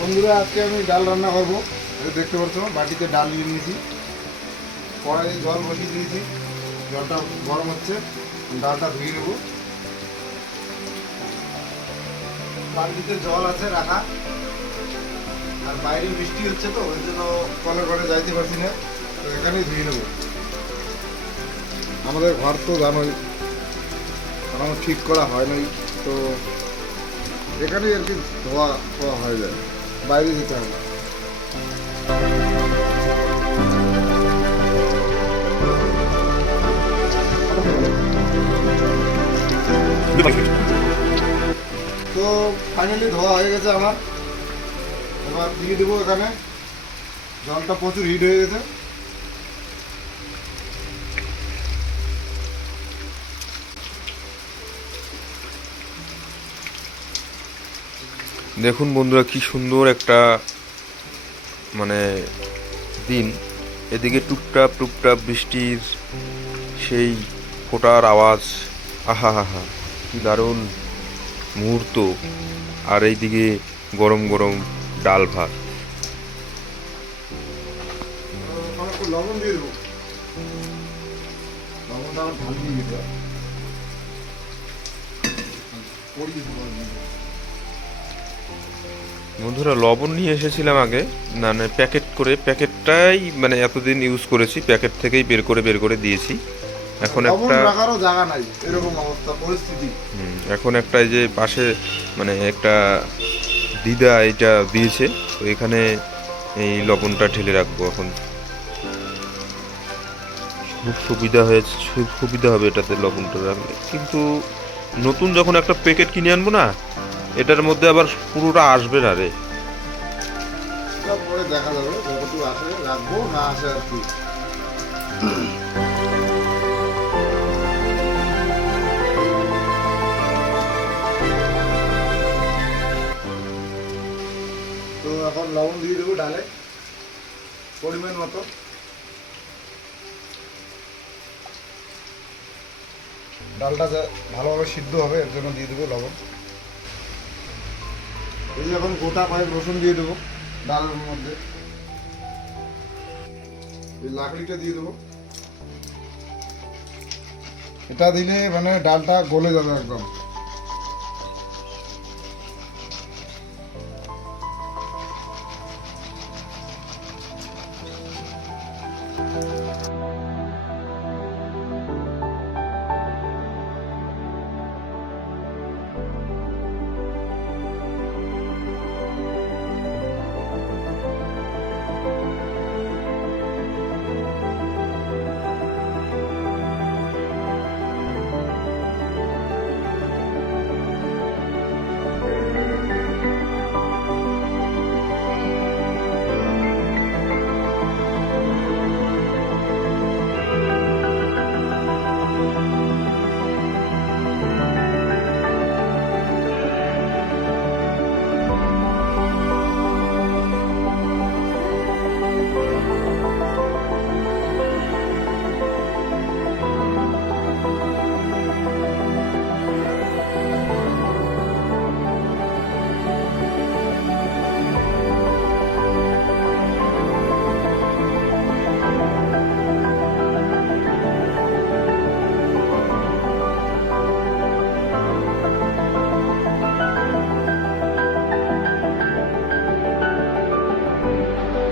বন্ধুরা, আজকে আমি ডাল রান্না করবো। দেখতে পাচ্ছ বাটিতে ডাল নিয়ে নিয়েছি, কড়াইয়ে জল বসিয়ে দিয়েছি, জলটা গরম হচ্ছে, ডালটা ধুয়ে নেবো। বালতিতে জল আছে রাখা, আর বাইরে বৃষ্টি হচ্ছে তো ওই জন্য কলের ঘরে যাইতে পারছি না, তো এখানেই ধুয়ে নেবো। আমাদের ঘর তো জানোই এখনো ঠিক করা হয় নাই, তো এখানেই আর কি ধোয়া ধোয়া হয়ে যায়, বাইরে যেতে হবে। তো ফাইনালি ধোয়া হয়ে গেছে আমার, এবার দিয়ে দেবো এখানে। জলটা প্রচুর হিট হয়ে গেছে। দেখুন বন্ধুরা, কি সুন্দর একটা মানে দিন। এদিকে টুপটাপ টুপটাপ বৃষ্টির সেই ফোঁটার আওয়াজ, আহা হা হা, কি দারুণ মুহূর্ত। আর এইদিকে গরম গরম ডাল ভাত। একটু লবণ দিয়ে দেবো, লবণটা আমার ঢাল দিয়ে দিতে হবে। বন্ধুরা, লবণ নিয়ে এসেছিলাম আগে, মানে প্যাকেট করে, প্যাকেটটাই মানে এতদিন ইউজ করেছি, প্যাকেট থেকেই বের করে দিয়েছি। এখন একটা রাখারও জায়গা নাই, এরকম অবস্থা পরিস্থিতি। এখন একটা এই যে পাশে মানে একটা দিদা এটা দিয়েছে, তো এখানে এই লবণটা ঢেলে রাখবো। এখন খুব সুবিধা হবে এটাতে লবণটা রাখলে। কিন্তু নতুন যখন একটা প্যাকেট কিনে আনবো না, এটার মধ্যে আবার পুরোটা আসবে না রে। পরে দেখা যাবে যতটুকু আসে রাখবো, না আসে আর কি। তো এখন লবণ দিয়ে দেবো ডালে পরিমাণ মতো। ডালটা ভালোভাবে সিদ্ধ হবে এর জন্য দিয়ে দেবো লবণ। এই যে এখন গোটা কয়েক রসুন দিয়ে দেবো ডালের মধ্যে। এই লাকড়িটা দিয়ে দেবো, এটা দিলে মানে ডালটা গলে যাবে একদম।